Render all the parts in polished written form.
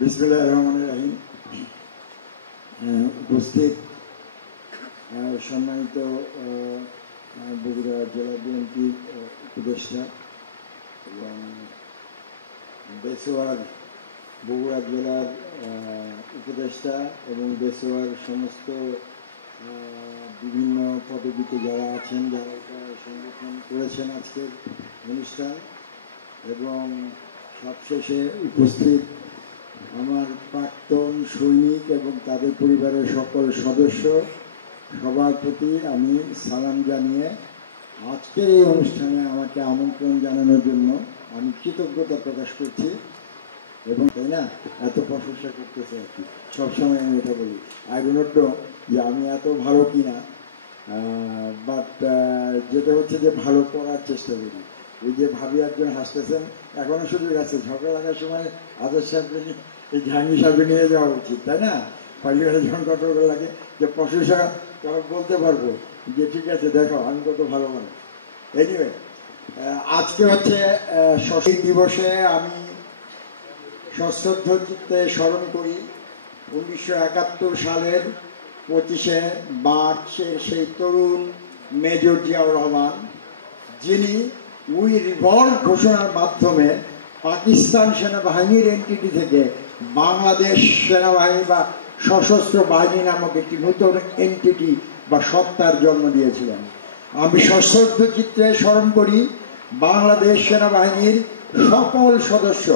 বিসমিল্লাহির রহমানির রহিম। উপস্থিত সম্মানিত বগুড়া জেলা বিএনপির উপদেষ্টা এবং বেসোয়ার বগুড়া জেলার উপদেষ্টা এবং বেসোয়ার সমস্ত বিভিন্ন পদবিতে যারা আছেন, যারা এটা সংগঠন করেছেন আজকের অনুষ্ঠান, এবং সবশেষে উপস্থিত আমার প্রাক্তন সৈনিক এবং তাদের পরিবারের সকল সদস্য, সবার প্রতি আমি সালাম জানিয়ে আজকের এই অনুষ্ঠানে আমাকে আমন্ত্রণ জানানোর জন্য আমি কৃতজ্ঞতা প্রকাশ করছি। এবং তাই না, এত প্রশংসা করতেছে আর কি, সবসময় আমি এটা বলি, আই ডো নট নো যে আমি এত ভালো কিনা, বাট যেটা হচ্ছে যে ভালো করার চেষ্টা করি। এই যে ভাবি একজন হাসতেছেন, এখনো সুযোগ আছে, ঝগড়া লাগার সময় আদর্শ সাহেবকে এই জাহাঙ্গীর সাহেবকে নিয়ে যাওয়া উচিত, তাই না? পরিবারে যখন কত লাগে যে প্রশংসা বলতে পারবো যে ঠিক আছে, দেখো আমি কত ভালো মানুষ। এনিওয়ে, আজকে হচ্ছে শহীদ দিবসে আমি সশ্রদ্ধ চিত্তে স্মরণ করি 1971 সালের 25শে মার্চের সেই তরুণ মেজর জিয়াউর রহমান, যিনি উই রিভল্ট ঘোষণার মাধ্যমে পাকিস্তান সেনাবাহিনীর এনটিটি থেকে বাংলাদেশ সেনাবাহিনী বা সশস্ত্র বাহিনী নামক একটি নতুন এনটিটি বা সত্তার জন্ম দিয়েছিলেন। আমি সশ্রদ্ধ চিত্তে স্মরণ করি বাংলাদেশ সেনাবাহিনীর সকল সদস্য,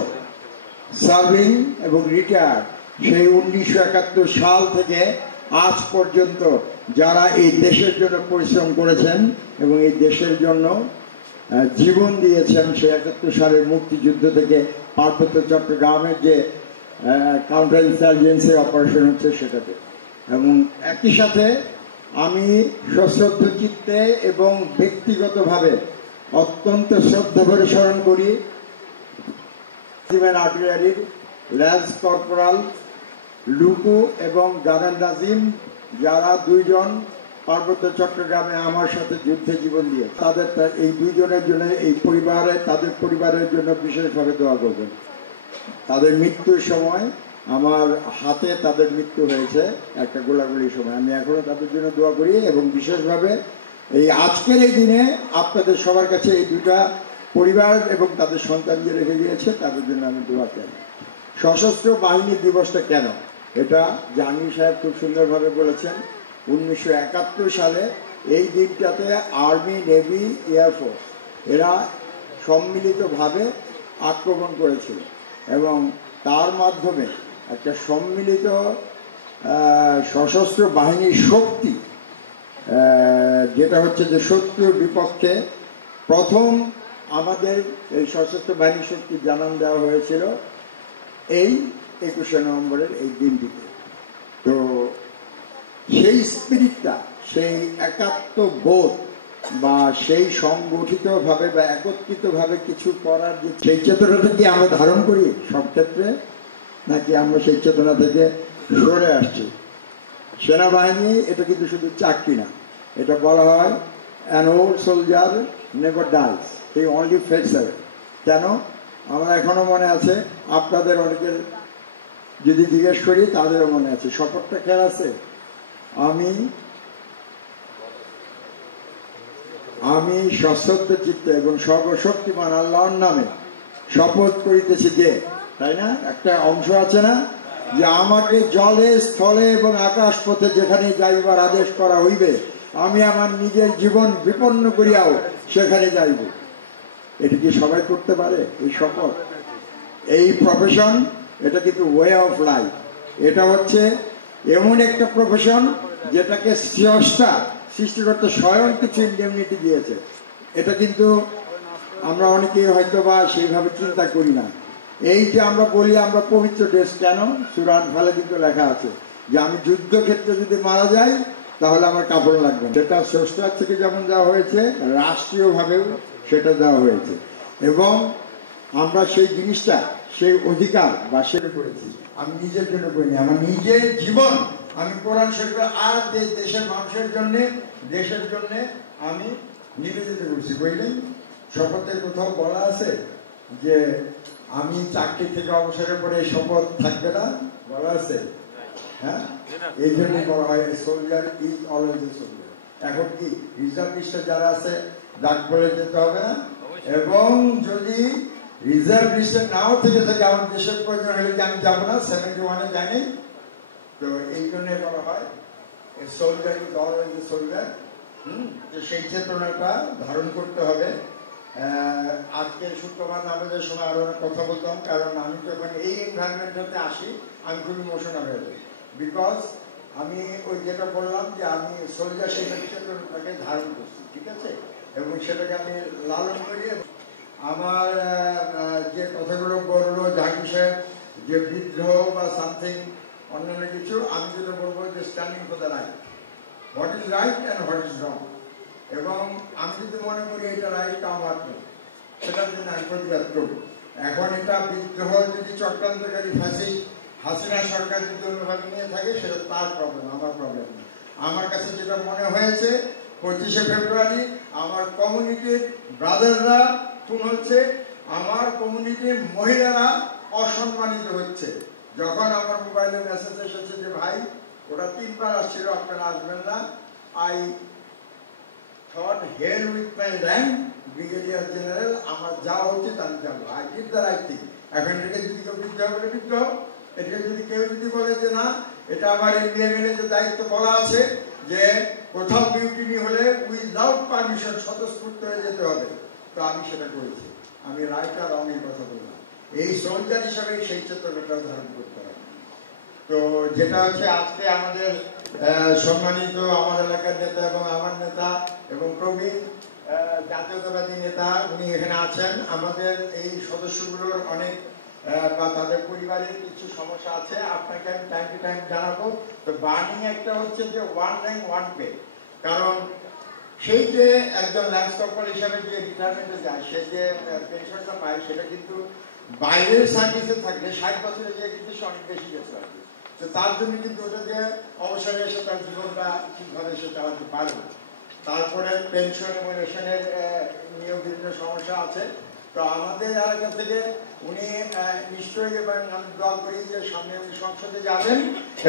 সার্ভিং এবং রিটায়ার্ড, সেই 1971 সাল থেকে আজ পর্যন্ত যারা এই দেশের জন্য পরিশ্রম করেছেন এবং এই দেশের জন্য জীবন দিয়েছেন। সেই 71 সালের মুক্তিযুদ্ধ থেকে পার্বত্য চট্টগ্রামের যে কাউন্টার ইন্সার্জেন্সি অপারেশন হচ্ছে সেটাতে। এবং একই সাথে আমি সশ্রদ্ধ চিত্তে এবং ব্যক্তিগতভাবে অত্যন্ত শ্রদ্ধা করে স্মরণ করি আর্টিলারির ল্যান্স কর্পোরাল লুকু এবং গানার নাজিম, যারা দুইজন পার্বত্য চট্টগ্রামে আমার সাথে যুদ্ধে জীবন দিয়ে, তাদের এই দুইজনের জন্য, এই পরিবারে, তাদের পরিবারের জন্য বিশেষভাবে দোয়া করবেন। তাদের মৃত্যুর সময় আমার হাতে তাদের মৃত্যু হয়েছে একটা গোলাগুলির সময়, আমি এখনো তাদের জন্য দোয়া করি। এবং বিশেষভাবে এই আজকের এই দিনে আপনাদের সবার কাছে এই দুটা পরিবার এবং তাদের সন্তান যে রেখে গিয়েছে তাদের জন্য আমি দোয়া চাই। সশস্ত্র বাহিনী দিবসটা কেন, এটা জাহাঙ্গীর সাহেব খুব সুন্দরভাবে বলেছেন। 1971 সালে এই দিনটাতে আর্মি, নেভি, এয়ারফোর্স এরা সম্মিলিতভাবে আক্রমণ করেছিল এবং তার মাধ্যমে একটা সম্মিলিত সশস্ত্র বাহিনীর শক্তি, যেটা হচ্ছে যে শত্রুর বিপক্ষে প্রথম আমাদের এই সশস্ত্র বাহিনীর শক্তি জানান দেওয়া হয়েছিল এই 21শে নভেম্বরের এই দিনটিতে। তো সেই স্পিরিটটা, সেই একাত্ম বোধ বা সেই সংগঠিতভাবে বা একত্রিতভাবে কিছু করার যে সেই চেতনাটা কি আমরা ধারণ করি সব ক্ষেত্রে, নাকি আমরা সেই চেতনা থেকে সরে আসছি? সেনাবাহিনী এটা কিন্তু শুধু চাকরি না, এটা বলা হয় an old soldier never dies, he only fades away। কেন? আমার এখনো মনে আছে, আপনাদের অনেকের যদি জিজ্ঞেস করি তাদেরও মনে আছে। শপথটা খেয়াল আছে? আমি সশ্রদ্ধ চিত্তে এবং সর্বশক্তিমান আল্লাহর নামে শপথ করিতেছি যে, তাই না, একটা অংশ আছে না, যে আমাকে জলে, স্থলে এবং আকাশ পথে যেখানে যাইবার আদেশ করা হইবে, আমি আমার নিজের জীবন বিপন্ন করিয়াও সেখানে যাইব। এটা কি সবাই করতে পারে এই শপথ? এই প্রফেশন, এটা কিন্তু ওয়ে অফ লাইফ। এটা হচ্ছে এমন একটা প্রফেশন যেটাকে সৃষ্টিকর্তা স্বয়ং কিছু ইন্ডেমনিটি দিয়েছে। এটা কিন্তু আমরা অনেকেই হয়তো বা সেইভাবে চিন্তা করি না। এই যে আমরা বলি আমরা পবিত্র দেশ, কেন? সূরা আনফালে কিন্তু লেখা আছে যে আমি যুদ্ধক্ষেত্রে যদি মারা যাই তাহলে আমার কাপড় লাগবে না। সেটা স্রষ্টার থেকে যেমন দেওয়া হয়েছে, রাষ্ট্রীয়ভাবেও সেটা দেওয়া হয়েছে। এবং আমরা সেই জিনিসটা, সেই অধিকার বা সেটা করেছি, আমি নিজের জন্য করিনি, আমার নিজের জীবন আমি কোরআন শরীফের আয়াত দিয়ে দেশের মানুষের জন্য, দেশের জন্য আমি নিবেদিত করছি। বুঝলেন? শপথের কোথাও বলা আছে যে আমি চাকরি থেকে অবসরের পরে শপথ থাকবে না বলা আছে, হ্যাঁ, এই জন্য বলা হয় soldier is always a soldier. এখন কি রিজার্ভ লিস্টে যারা আছে ডাক বলে যেতে হবে না, এবং যদি রিজার্ভ লিস্টে নাও থেকে থাকে আমার দেশের প্রয়োজন হলে আমি যাবো না, 71-এ যায়নি, তো এই জন্য বলা হয় soldier is always a soldier. সেই চেতনাটা ধারণ করতে হবে। আজকে শুক্রবার নামাজের সময় আরো অনেক কথা বলতাম, কারণ আমি যখন এই এনভায়রনমেন্টটাতে আসি আমি খুব ইমোশনাল হয়ে যাই, বিকজ আমি ওই যেটা বললাম যে আমি সোলজার সেই চেতনাটাকে ধারণ করছি, ঠিক আছে, এবং সেটাকে আমি লালন করি। আমার যে কথাগুলো বললো জাহাঙ্গীর সাহেব, যে বিদ্রোহ বা সামথিং অন্যান্য কিছু, আমি যেটা বলবো যে standing for the right, what is right and what is wrong, এবং আমি যদি মনে করি এটা রাইট আমার সেটার জন্য আমি প্রতিবাদ করবো। এখন এটা বিদ্রোহ যদি চক্রান্তকারী হাসিনা সরকার যদি অন্যভাবে নিয়ে থাকে সেটা তার প্রবলেম, আমার প্রবলেম না। আমার কাছে যেটা মনে হয়েছে 25শে ফেব্রুয়ারি আমার কমিউনিটির ব্রাদাররা খুন হচ্ছে, আমার কমিউনিটির মহিলারা অসম্মানিত হচ্ছে। যখন আমার মোবাইলে মেসেজ এসেছে যে ভাই ওরা 3বার আসছিল, আপনারা আসবেন না, I thought hell with my rank, brigadier general, আমার যাওয়া উচিত, আমি যাবো, I did the right thing. এখন এটাকে যদি কেউ বিদ্রোহ বলে বিদ্রোহ, এটাকে যদি কেউ যদি বলে যে না এটা আমার এমবিএমএ যে দায়িত্ব বলা আছে যে কোথাও মিউটিনি হলে উইদাউট পারমিশন স্বতঃস্ফূর্ত হয়ে যেতে হবে, তো আমি সেটা করেছি। আমি রাইট আর রঙের কথা বললাম, এই সোলজার হিসাবে সেই চেতনাটা ধারণ করতে হবে। তো যেটা হচ্ছে আজকে আমাদের সম্মানিত আমার এলাকার নেতা এবং আমার নেতা এবং প্রবীণ জাতীয়তাবাদী নেতা উনি এখানে আছেন। আমাদের এই সদস্যগুলোর অনেক বা তাদের পরিবারের কিছু সমস্যা আছে, আপনাকে আমি টাইম টু টাইম জানাবো। তো বার্নিং একটা হচ্ছে যে ওয়ান র্যাঙ্ক ওয়ান পে, কারণ সেই যে একজন ল্যান্ড স্টপার হিসাবে যে রিটায়ারমেন্টে যায়, সে যে পেনশনটা পায় সেটা কিন্তু বাইরের সার্ভিসে থাকলে 60 বছরে যে কিন্তু সে অনেক বেশি গেছে আর কি। তো তার জন্য কিন্তু ওটা যে অবসরে এসে তার জীবনটা ঠিকভাবে সে চালাতে পারবে। তারপরে পেনশন এবং রেশনের নিয়েও বিভিন্ন সমস্যা আছে। তো আমাদের এলাকা থেকে উনি নিশ্চয়ই, এবং আমি দোয়া করি যে সামনে উনি সংসদে যাবেন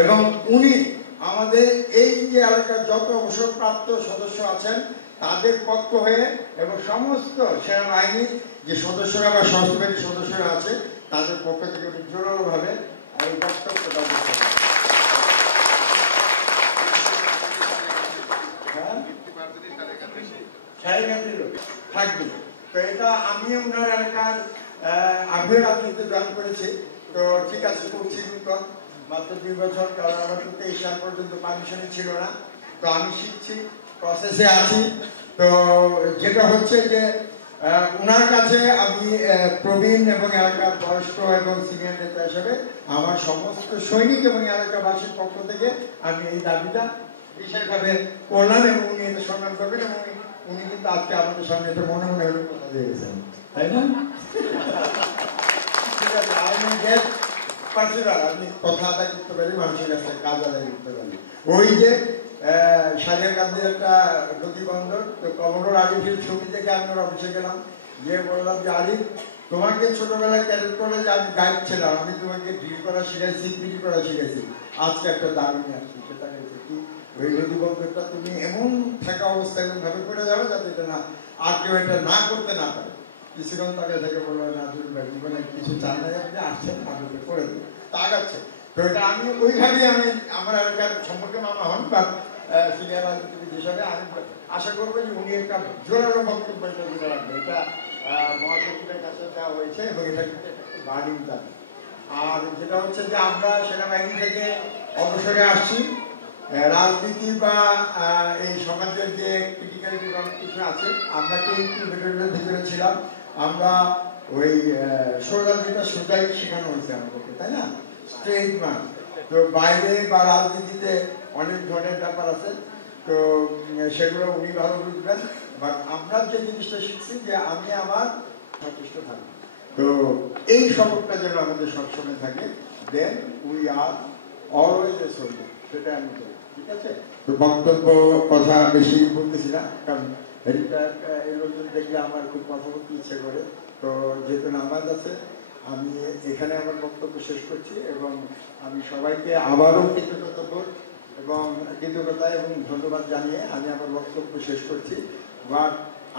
এবং উনি আমাদের এই যে এলাকার যত অবসরপ্রাপ্ত সদস্য আছেন তাদের পক্ষ হয়ে এবং সমস্ত সেনাবাহিনীর যে সদস্যরা বা সশস্ত্র সদস্যরা আছে তাদের পক্ষ থেকে জোরালোভাবে এই বক্তব্যটা থাকবে। তো এটা আমি ওনার এলাকার আগ্রহের রাজনীতিতে জয়েন করেছি, তো ঠিক আছে, করছি মাত্র 2 বছর, কারণ আমার তো 23 সাল পর্যন্ত পারমিশনই ছিল না। তো আমি শিখছি, প্রসেসে আছি। তো যেটা হচ্ছে যে ওনার কাছে আমি প্রবীণ এবং এলাকার বয়স্ক এবং সিনিয়র নেতা হিসেবে আমার সমস্ত সৈনিক এবং এলাকাবাসীর পক্ষ থেকে আমি এই দাবিটা বিশেষভাবে করলাম এবং উনি এতে সম্মান করবেন। এবং উনি কিন্তু আজকে আমাদের সামনে এটা মনে মনে হলে কথা দিয়ে গেছেন, তাই না? ঠিক আছে, আপনি কথা আদায় করতে পারি, মানুষের কাছে কাজ আদায় করতে পারি। ওই যে সাজিয়া গান্ধীর একটা নদীবন্দর, তো কমরোর আলিফের ছবি দেখে আমি ওর অফিসে গেলাম, গিয়ে বললাম যে আলিফ, তোমাকে ছোটবেলায় ক্যাডেট কলেজে আমি গাইড ছিলাম, আমি তোমাকে ড্রিল করা শিখাইছি, পিটি করা শিখাইছি, আজকে একটা দারুণ আসছি, সেটা হয়েছে কি ওই নদীবন্দরটা তুমি এমন থাকা অবস্থায় এমন ভাবে করে যাবে যাতে এটা না আর কেউ এটা না করতে না পারে। কিছুক্ষণ তাকে থেকে বললো না জীবনে কিছু চান নাই, আপনি আসছেন আপনি করে দেবেন, তা আগাচ্ছে। তো এটা আমি ওইভাবেই আমি আমার এলাকার সম্পর্কে মামা হন বা সিনিয়র রাজনীতিবিদ হিসাবে আমি আশা করবো যে উনি একটা জোরালো বক্তব্য এটা দিতে রাখবেন। এটা মহাসচিবের কাছে দেওয়া হয়েছে এবং এটা কিন্তু বার্নিং দাবি। আর যেটা হচ্ছে যে আমরা সেনাবাহিনী থেকে অবসরে আসছি, রাজনীতি বা এই সমাজের যে ক্রিটিক্যালিটি অনেক কিছু আছে, আমরা ইনকিউবেটরের ভিতরে ছিলাম, আমরা ওই সোজা সোজাই শেখানো হয়েছে আমাদেরকে, তাই না, স্ট্রেট মান। তো বাইরে বা রাজনীতিতে অনেক ধরনের ব্যাপার আছে, তো সেগুলো উনি ভালো বুঝবেন। বাট আমরা যে জিনিসটা শিখছি যে আমি আমার সচেষ্ট থাকবো, তো এই শপথটা যেন আমাদের সবসময় থাকে, then we are always a soldier, সেটা আমি চাই। ঠিক আছে, তো বক্তব্য কথা বেশি বলতেছি না, কারণ এই লোকজন দেখলে আমার খুব কথা বলতে ইচ্ছে করে। তো যেহেতু নামাজ আছে, আমি এখানে আমার বক্তব্য শেষ করছি এবং আমি সবাইকে আবারও কৃতজ্ঞতা এবং ধন্যবাদ জানিয়ে আমি আমার বক্তব্য শেষ করছি। বাট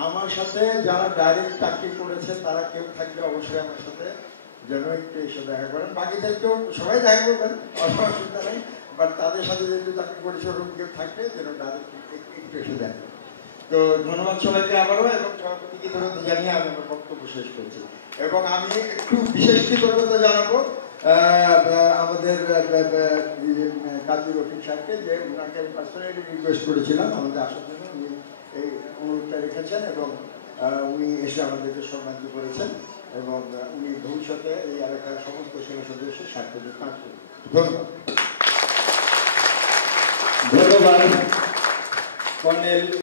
আমার সাথে যারা ডাইরেক্ট চাকরি করেছে তারা কেউ থাকলে অবশ্যই আমার সাথে যেন একটু এসে দেখা করেন, বাকিদেরকেও সবাই দেখা করবেন, অসুবিধা নেই, বাট তাদের সাথে যেহেতু চাকরি করেছে ওরকম কেউ থাকলে যেন ডাইরেক্ট একটু এসে দেন। তো ধন্যবাদ সবাইকে আবারও, এবং সভাপতিকে কৃতজ্ঞতা জানিয়ে আমি আমার বক্তব্য শেষ করছি। এবং আমি একটু বিশেষ কৃতজ্ঞতা জানাবো আমাদের কাজী রফিক সাহেবকে, যে ওনাকে পার্সোনালি রিকোয়েস্ট করেছিলাম আমাদের আসার জন্য, উনি এই অনুরোধটা রেখেছেন এবং উনি এসে আমাদেরকে সম্মানিত করেছেন এবং উনি ভবিষ্যতে এই এলাকার সমস্ত সেনা সদস্যের স্বার্থে কাজ করবেন। ধন্যবাদ। ধন্যবাদ কর্নেল।